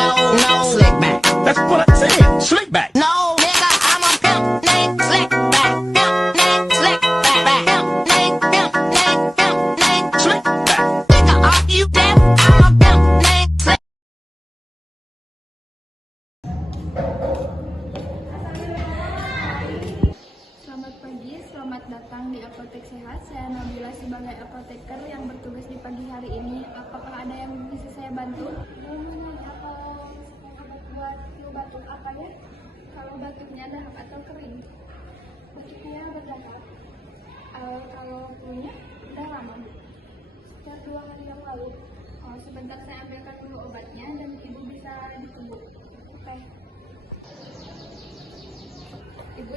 No, no, slick back. That's what I said. Slick back. No, nigga, I'm a pimp named Slick Back. Pimp named Slick Back. Pimp named Slick back. Nigga, are you deaf? I'm a pimp named Slick. Selamat pagi, selamat datang di Apotek Sehat. Saya Nabila sebagai apoteker yang bertugas di pagi hari ini. Apakah ada yang bisa saya bantu? Buat flu batuk apa ya? Kalau batuknya dahak atau kering? Batuknya berdahak. Kalau flu-nya udah lama, Bu. Sekitar 2 hari yang lalu. Sebentar saya ambilkan dulu obatnya dan Ibu bisa ditunggu. Oke. Ibu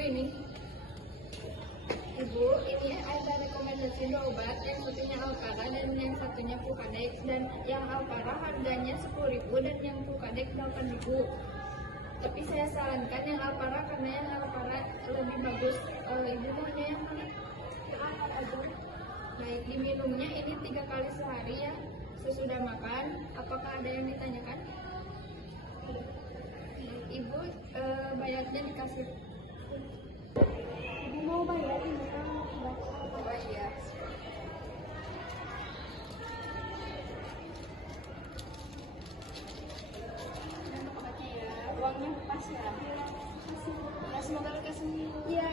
ini ada rekomendasi 2 obat, yang satunya Alpara dan yang satunya Fukadex. Dan yang Alpara harganya 10.000 dan yang Fukadex 8.000. Tapi saya sarankan yang Alpara karena yang Alpara lebih bagus. Ibu maunya yang mana? Yang Alpara aja. Baik, diminumnya ini 3 kali sehari ya, sesudah makan. Apakah ada yang ditanyakan? Ibu bayarnya dikasih. Ibu mau bayar ini kan? Oh iya. Dan obatnya ya, uangnya pas ya. Semoga lekas sembuh. Ya.